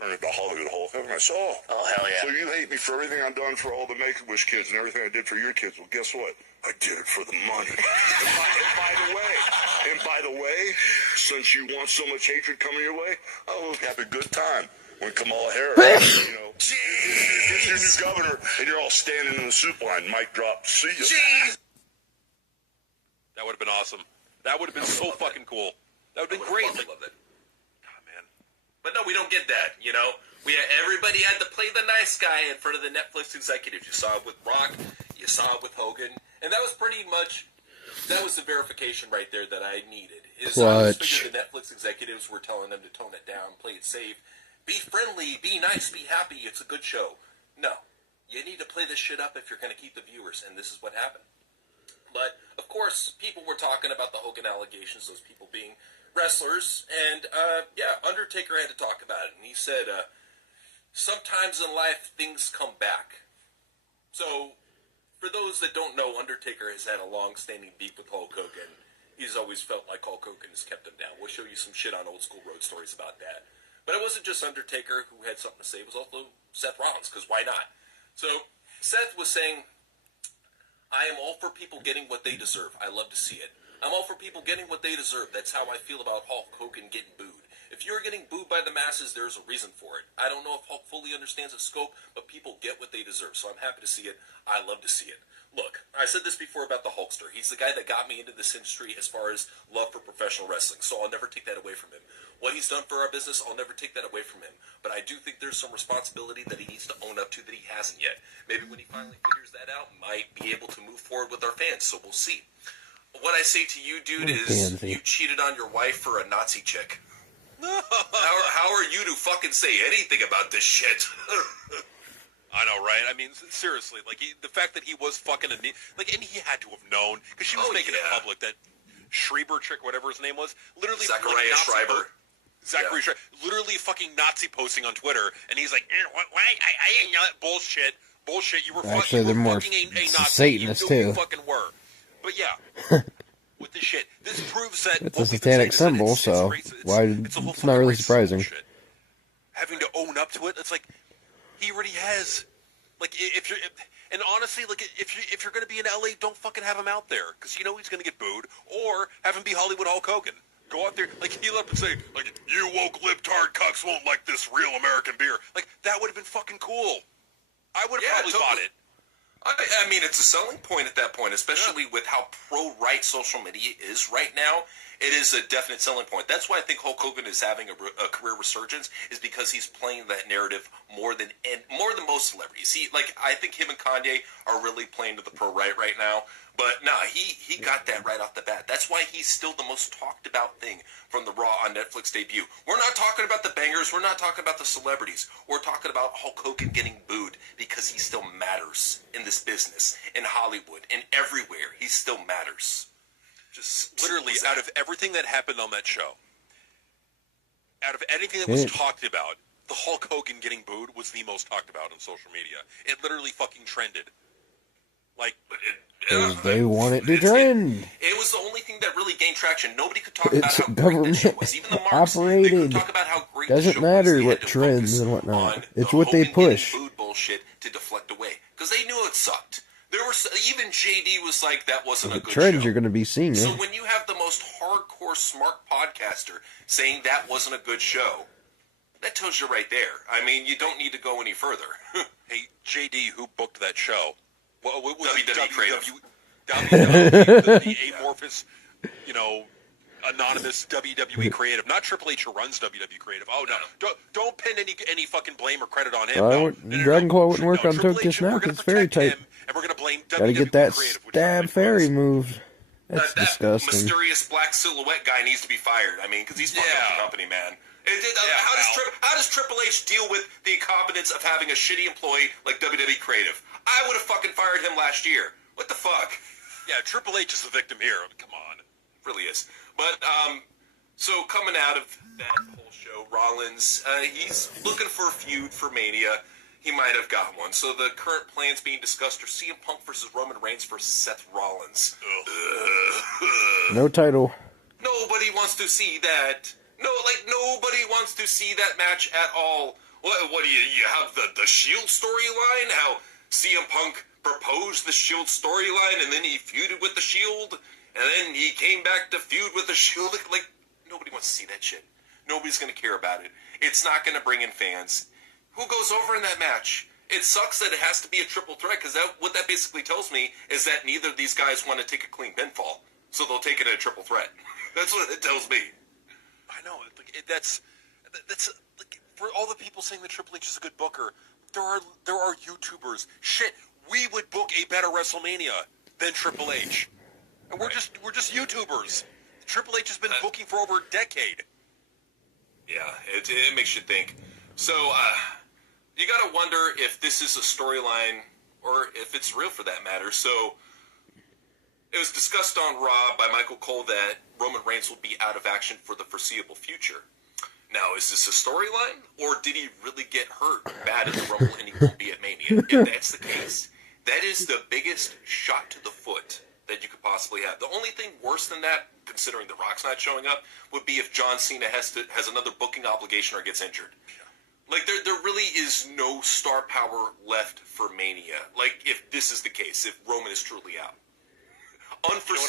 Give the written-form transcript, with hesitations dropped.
turn into Hollywood Hulk Hogan. I said, oh, hell yeah. So you hate me for everything I've done for all the Make-A-Wish kids and everything I did for your kids. Well, guess what? I did it for the money. and by the way, since you want so much hatred coming your way, I'll have a good time when Kamala Harris, is your new governor, and you're all standing in the soup line. Mic drop. See ya. Jeez. That would have been awesome. That would have been so fucking cool. That would have been great. I love it. Oh, man. But no, we don't get that, Everybody had to play the nice guy in front of the Netflix executives. You saw it with Rock. You saw it with Hogan. And that was pretty much... That was the verification right there that I needed. I figured the Netflix executives were telling them to tone it down, play it safe, be friendly, be nice, be happy. It's a good show. No. You need to play this shit up if you're going to keep the viewers, and this is what happened. But, of course, people were talking about the Hogan allegations, those people being wrestlers, and, Undertaker had to talk about it, and he said, sometimes in life, things come back. So, for those that don't know, Undertaker has had a long-standing beef with Hulk Hogan. He's always felt like Hulk Hogan has kept him down. We'll show you some shit on Old School Road Stories about that. But it wasn't just Undertaker who had something to say. It was also Seth Rollins, because why not? So, Seth was saying, I am all for people getting what they deserve. I love to see it. I'm all for people getting what they deserve. That's how I feel about Hulk Hogan getting booed. If you're getting booed by the masses, there's a reason for it. I don't know if Hulk fully understands the scope, but people get what they deserve. So I'm happy to see it. I love to see it. Look, I said this before about the Hulkster. He's the guy that got me into this industry as far as love for professional wrestling. So I'll never take that away from him. What he's done for our business, I'll never take that away from him. But I do think there's some responsibility that he needs to own up to that he hasn't yet. Maybe when he finally figures that out, might be able to move forward with our fans. So we'll see. What I say to you, dude, is you cheated on your wife for a Nazi chick. How are you to fucking say anything about this shit? I know, right? I mean, seriously, the fact that he was fucking and he had to have known, because she was making it public that Schreiber chick, whatever his name was, literally Zachariah Schreiber. Zachary Schreiber, literally fucking Nazi posting on Twitter, and he's like, why? I ain't know that bullshit. You were actually, they're more fucking a Nazi. Satanists too. You fucking were. But yeah. With this shit, this proves that it's a satanic symbol, so it's not really surprising. Bullshit. Having to own up to it, it's like he already has. And honestly, if you're gonna be in LA, don't fucking have him out there, because you know he's gonna get booed, or have him be Hollywood Hulk Hogan. Go out there, he'll have to say, you woke libtard cucks won't like this real American beer. That would have been fucking cool. I would have probably bought it. I mean, it's a selling point at that point, especially with how pro-right social media is right now. It is a definite selling point. That's why I think Hulk Hogan is having a career resurgence, is because he's playing that narrative more than most celebrities. I think him and Kanye are really playing to the pro-right right now. But no, he got that right off the bat. That's why he's still the most talked about thing from the Raw on Netflix debut. We're not talking about the bangers. We're not talking about the celebrities. We're talking about Hulk Hogan getting booed because he still matters in this business, in Hollywood, and everywhere. He still matters. Just literally, out of everything that happened on that show, out of anything that was talked about, the Hulk Hogan getting booed was the most talked about on social media. It literally fucking trended. They want it to trend. It was the only thing that really gained traction. Nobody could talk about how government great that show was. Even the marks, operated. they could talk about how great Doesn't the show matter was. what trends and whatnot. It's what they push. Booed bullshit to deflect away, because they knew it sucked. There were even JD was like, that wasn't a good show. The trends you're going to be seeing. So when you have the most hardcore smart podcaster saying that wasn't a good show, that tells you right there. I mean, you don't need to go any further. Hey, JD, who booked that show? What was WWE Creative. The amorphous, anonymous WWE Creative, not Triple H who runs WWE Creative. Oh no, don't pin any fucking blame or credit on him. Dragon Claw wouldn't work on Tokus now because it's fairy type. And we're gonna blame WWE Gotta get that Creative, stab fairy move. That's disgusting. That mysterious black silhouette guy needs to be fired. I mean, because he's fucking up the company, man. How does Triple H deal with the incompetence of having a shitty employee like WWE Creative? I would have fucking fired him last year. What the fuck? Yeah, Triple H is the victim here. Come on. It really is. But, so coming out of that whole show, Rollins, he's looking for a feud for Mania. He might have got one. So the current plans being discussed are CM Punk versus Roman Reigns versus Seth Rollins. No title. Nobody wants to see that. No, like, nobody wants to see that match at all. What do you have the Shield storyline? How CM Punk proposed the Shield storyline, and then he feuded with the Shield, and then he came back to feud with the Shield. Like, nobody wants to see that shit. Nobody's going to care about it. It's not going to bring in fans. Who goes over in that match? It sucks that it has to be a triple threat, because what that basically tells me is that neither of these guys want to take a clean pinfall, so they'll take it in a triple threat. That's what it tells me. I know. That's like, for all the people saying that Triple H is a good booker, there are YouTubers. Shit, we would book a better WrestleMania than Triple H, and we're just YouTubers. Triple H has been booking for over a decade. Yeah, it makes you think. So, you gotta wonder if this is a storyline, or if it's real for that matter. So, it was discussed on Raw by Michael Cole that Roman Reigns will be out of action for the foreseeable future. Now, is this a storyline, or did he really get hurt bad at the Rumble and he won't be at Mania? If that's the case, that is the biggest shot to the foot that you could possibly have. The only thing worse than that, considering The Rock's not showing up, would be if John Cena has another booking obligation or gets injured. Like, there really is no star power left for Mania. Like, if this is the case, if Roman is truly out. Unforeseeable